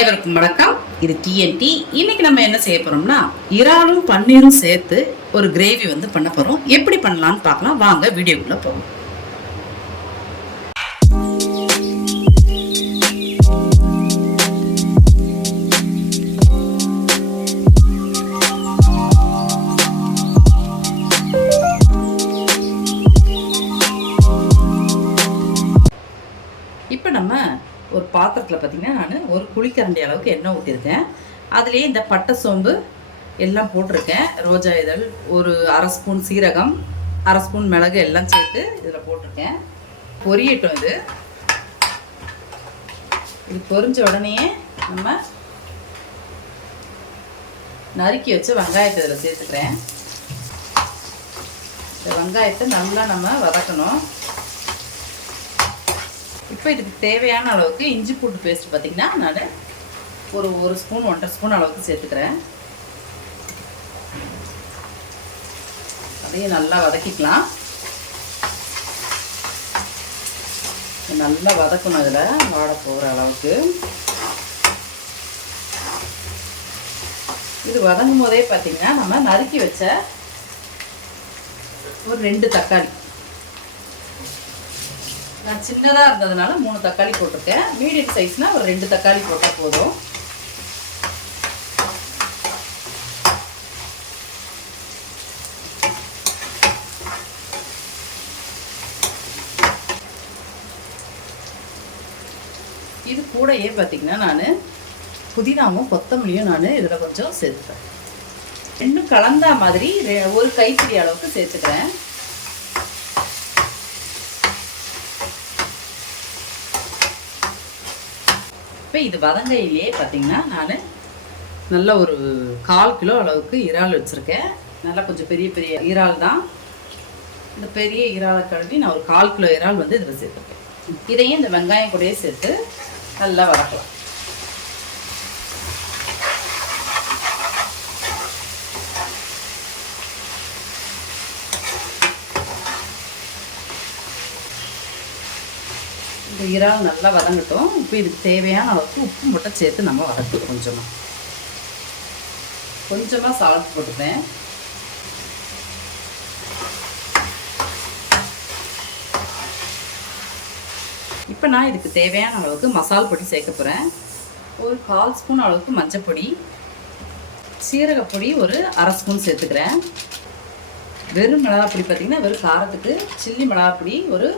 அனைவருக்கும் வணக்கம். இது டிஎன்டி இன்னைக்கு நம்ம என்ன செய்ய போறோம்னா இறாலும் பன்னீரும் சேர்த்து ஒரு கிரேவி வந்து பண்ண போறோம். எப்படி பண்ணலாம்னு பார்க்கலாம். வாங்க வீடியோக்குள்ள போவோம். இப்போ நம்ம ஒரு பாத்திரத்தில் பார்த்தீங்கன்னா நான் ஒரு குழிக்கரண்டி அளவுக்கு எண்ணெய் ஊற்றிருக்கேன் அதுலேயே இந்த பட்டை சோம்பு எல்லாம் போட்டிருக்கேன். ரோஜா இதழ் ஒரு அரை ஸ்பூன் சீரகம் அரை ஸ்பூன் மிளகு எல்லாம் சேர்த்து இதில் போட்டிருக்கேன். பொரியட்டும் இது. இது பொரிஞ்ச உடனே நம்ம நறுக்கி வச்சு வெங்காயத்தை இதில் சேர்த்துக்கிறேன். இந்த வெங்காயத்தை நல்லா நம்ம வதக்கணும். இப்போ இதுக்கு தேவையான அளவுக்கு இஞ்சி பூண்டு பேஸ்ட் பார்த்திங்கன்னா நான் ஒரு ஒரு ஸ்பூன் ஒன்றரை ஸ்பூன் அளவுக்கு சேர்த்துக்கிறேன். அதையும் நல்லா வதக்கிக்கலாம். நல்லா வதக்கணும் அதில் வாட போகிற அளவுக்கு. இது வதங்கும் போதே பார்த்திங்கன்னா நம்ம நறுக்கி வச்ச ஒரு ரெண்டு தக்காளி. நான் சின்னதாக இருந்ததுனால மூணு தக்காளி போட்டிருக்கேன். மீடியம் சைஸ்னால் ஒரு ரெண்டு தக்காளி போட்டால் போதும். இது கூடயே பார்த்தீங்கன்னா நான் புதினாவும் கொத்தமல்லியும் நான் இதில் கொஞ்சம் சேர்த்துப்பேன். இன்னும் கலந்தா மாதிரி ரெ- ஒரு கைப்பிடி அளவுக்கு சேர்த்துக்கிறேன். இப்போ இது வதங்கையிலே பார்த்தீங்கன்னா நான் நல்ல ஒரு கால் கிலோ அளவுக்கு இறால் வச்சுருக்கேன். நல்லா கொஞ்சம் பெரிய பெரிய இறால் தான். இந்த பெரிய இறாலை கழுவி நான் ஒரு கால் கிலோ இறால் வந்து இதில் சேர்த்துருக்கேன். இதையும் இந்த வெங்காயம் கூடயே சேர்த்து நல்லா வதக்கலாம். இப்போ இறால் நல்லா வதங்கட்டும். இப்போ இதுக்கு தேவையான அளவுக்கு உப்பு மட்டும் சேர்த்து நம்ம வதக்கணும் கொஞ்சமாக கொஞ்சமாக சால்ட் போட்டுப்பேன் இப்போ நான் இதுக்கு தேவையான அளவுக்கு மசால் பொடி சேர்க்க போகிறேன் ஒரு கால் ஸ்பூன் அளவுக்கு மஞ்சப்பொடி சீரகப்பொடி ஒரு அரை ஸ்பூன் சேர்த்துக்கிறேன். வெறும் மிளகாப்பொடி பார்த்திங்கன்னா வெறும் காரத்துக்கு சில்லி மிளகாப்பொடி ஒரு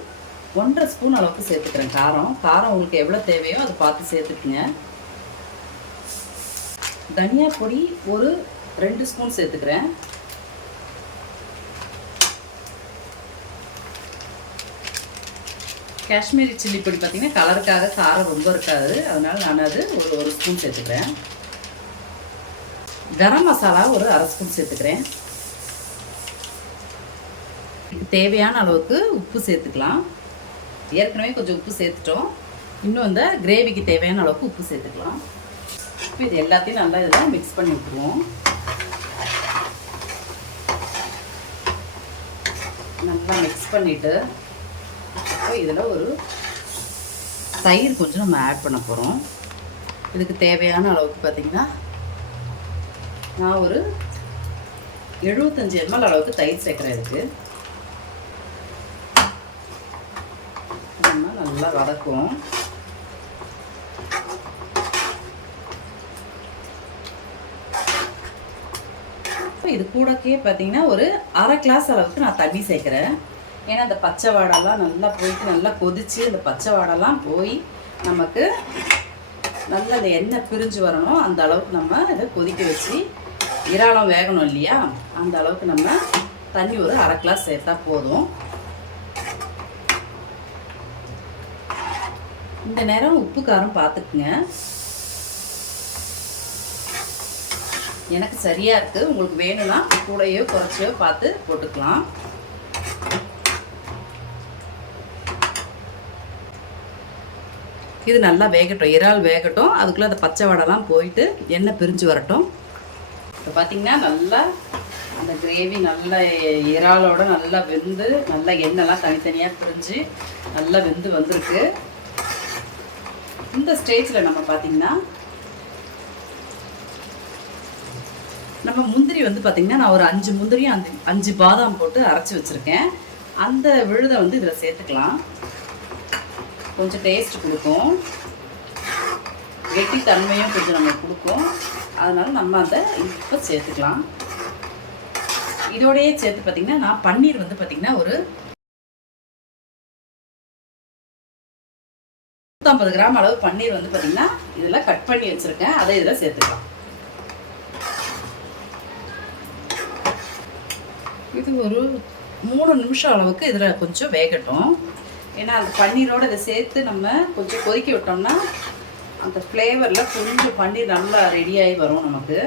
ஒன்றரை ஸ்பூன் அளவுக்கு சேர்த்துக்கிறேன். காரம். காரம் உங்களுக்கு எவ்வளோ தேவையோ அதை பார்த்து சேர்த்துக்குங்க. தனியா பொடி ஒரு ரெண்டு ஸ்பூன் சேர்த்துக்கிறேன். காஷ்மீரி சில்லி பொடி பார்த்தீங்கன்னா கலருக்காக காரம் ரொம்ப இருக்காது. அதனால் நான் அது ஒரு ஒரு ஸ்பூன் சேர்த்துக்கிறேன். கரம் மசாலா ஒரு அரை ஸ்பூன் சேர்த்துக்கிறேன். தேவையான அளவுக்கு உப்பு சேர்த்துக்கலாம். ஏற்கனவே கொஞ்சம் உப்பு சேர்த்துட்டோம். இன்னும் இந்த கிரேவிக்கு தேவையான அளவுக்கு உப்பு சேர்த்துக்கலாம். இப்போ இது எல்லாத்தையும் நல்லா இதெல்லாம் மிக்ஸ் பண்ணி விட்டுருவோம். நல்லா மிக்ஸ் பண்ணிவிட்டு இப்போ இதில் ஒரு தயிர் கொஞ்சம் நம்ம ஆட் பண்ண போகிறோம் இதுக்கு தேவையான அளவுக்கு பார்த்திங்கன்னா நான் ஒரு எழுபத்தஞ்சி எம்எல் அளவுக்கு தயிர் சேர்க்குறேன் இருக்குது நம்ம நல்லா வதக்கும் இது கூடக்கே பார்த்தீங்கன்னா ஒரு அரை கிளாஸ் அளவுக்கு நான் தண்ணி சேர்க்குறேன். ஏன்னா அந்த பச்சை வாடெல்லாம் நல்லா போயிட்டு நல்லா கொதிச்சு அந்த பச்சை வாடெல்லாம் போய் நமக்கு நல்லா அந்த எண்ணெய் பிரிஞ்சு வரணும். அந்த அளவுக்கு நம்ம இதை கொதிக்க வச்சு இறாலம் வேகணும் இல்லையா? அந்த அளவுக்கு நம்ம தண்ணி ஒரு அரை கிளாஸ் சேர்த்தா போதும். இந்த நேரம் உப்பு காரம் பார்த்துக்குங்க. எனக்கு சரியா இருக்கு. உங்களுக்கு வேணும்னா கூடையோ குறைச்சியோ பார்த்து போட்டுக்கலாம். இது நல்லா வேகட்டும். இறால் வேகட்டும். அதுக்குள்ளே அந்த பச்சை வடைலாம் போயிட்டு எண்ணெய் பிரிஞ்சு வரட்டும். இப்போ பார்த்தீங்கன்னா நல்லா அந்த கிரேவி நல்லா இறாலோட நல்லா வெந்து நல்லா எண்ணெய்லாம் தனித்தனியாக பிரிஞ்சு நல்லா வெந்து வந்திருக்கு. இந்த ஸ்டேஜில் நம்ம பார்த்தீங்கன்னா நம்ம முந்திரி வந்து பார்த்திங்கன்னா நான் ஒரு அஞ்சு முந்திரியும் அஞ்சு அஞ்சு பாதாம் போட்டு அரைச்சி வச்சுருக்கேன். அந்த விழுதை வந்து இதில் சேர்த்துக்கலாம். கொஞ்சம் டேஸ்ட் கொடுக்கும். கெட்டி தன்மையும் கொஞ்சம் நம்ம கொடுக்கும். அதனால் நம்ம அதை இப்போ சேர்த்துக்கலாம். இதோடையே சேர்த்து பார்த்திங்கன்னா நான் பன்னீர் வந்து பார்த்திங்கன்னா ஒரு நூற்றம்பது கிராம் அளவு பன்னீர் வந்து பார்த்திங்கன்னா இதில் கட் பண்ணி வச்சுருக்கேன். அதை இதில் சேர்த்துக்கலாம். இது ஒரு மூணு நிமிஷம் அளவுக்கு இதில் கொஞ்சம் வேகட்டும். ஏன்னா அந்த பன்னீரோடு இதை சேர்த்து நம்ம கொஞ்சம் கொதிக்க விட்டோம்னா அந்த ஃப்ளேவரில் கொஞ்சம் பன்னீர் நல்லா ரெடியாகி வரும் நமக்கு.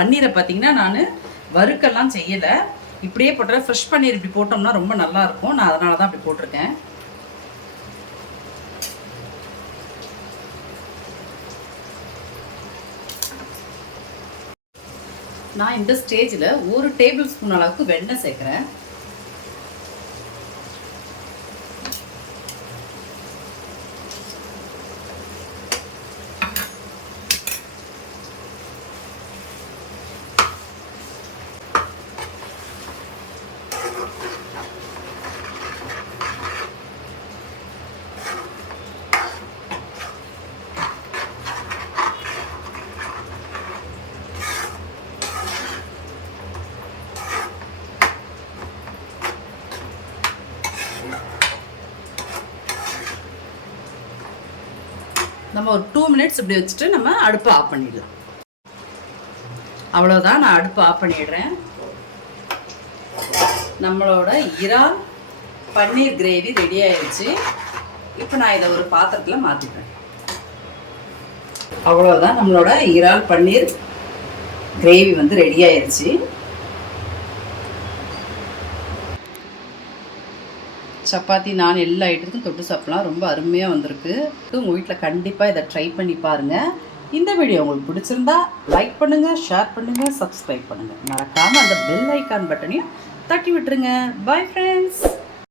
பன்னீரை பார்த்தீங்கன்னா நான் வறுக்கெல்லாம் செய்யலை. இப்படியே போட்டுற ஃப்ரெஷ் பன்னீர் இப்படி போட்டோம்னா ரொம்ப நல்லாயிருக்கும் நான் அதனால தான் அப்படி போட்டிருக்கேன். நான் இந்த ஸ்டேஜில் ஒரு டேபிள் ஸ்பூன் அளவுக்கு வெண்ணெய் சேர்க்குறேன். நம்ம ஒரு டூ மினிட்ஸ் இப்படி வச்சுட்டு நம்ம அடுப்பை ஆஃப் பண்ணிடலாம். அவ்வளோதான் நான் அடுப்பை ஆஃப் பண்ணிடுறேன். நம்மளோட இறால் பன்னீர் கிரேவி ரெடி ஆயிடுச்சு இப்போ நான் இதை ஒரு பாத்திரத்தில் மாற்றிக்கிறேன் அவ்வளோதான் நம்மளோட இறால் பன்னீர் கிரேவி வந்து ரெடி ஆயிடுச்சு சப்பாத்தி நான் எல்லா ஐட்டத்துக்கும் தொட்டு சாப்பிட்லாம். ரொம்ப அருமையாக வந்திருக்கு. உங்கள் வீட்டில் கண்டிப்பாக இதை ட்ரை பண்ணி பாருங்கள் இந்த வீடியோ உங்களுக்கு பிடிச்சிருந்தா லைக் பண்ணுங்கள் ஷேர் பண்ணுங்கள் சப்ஸ்கிரைப் பண்ணுங்கள் மறக்காமல் அந்த பெல் ஐக்கான் பட்டனையும் தட்டி விட்டுருங்க. Bye friends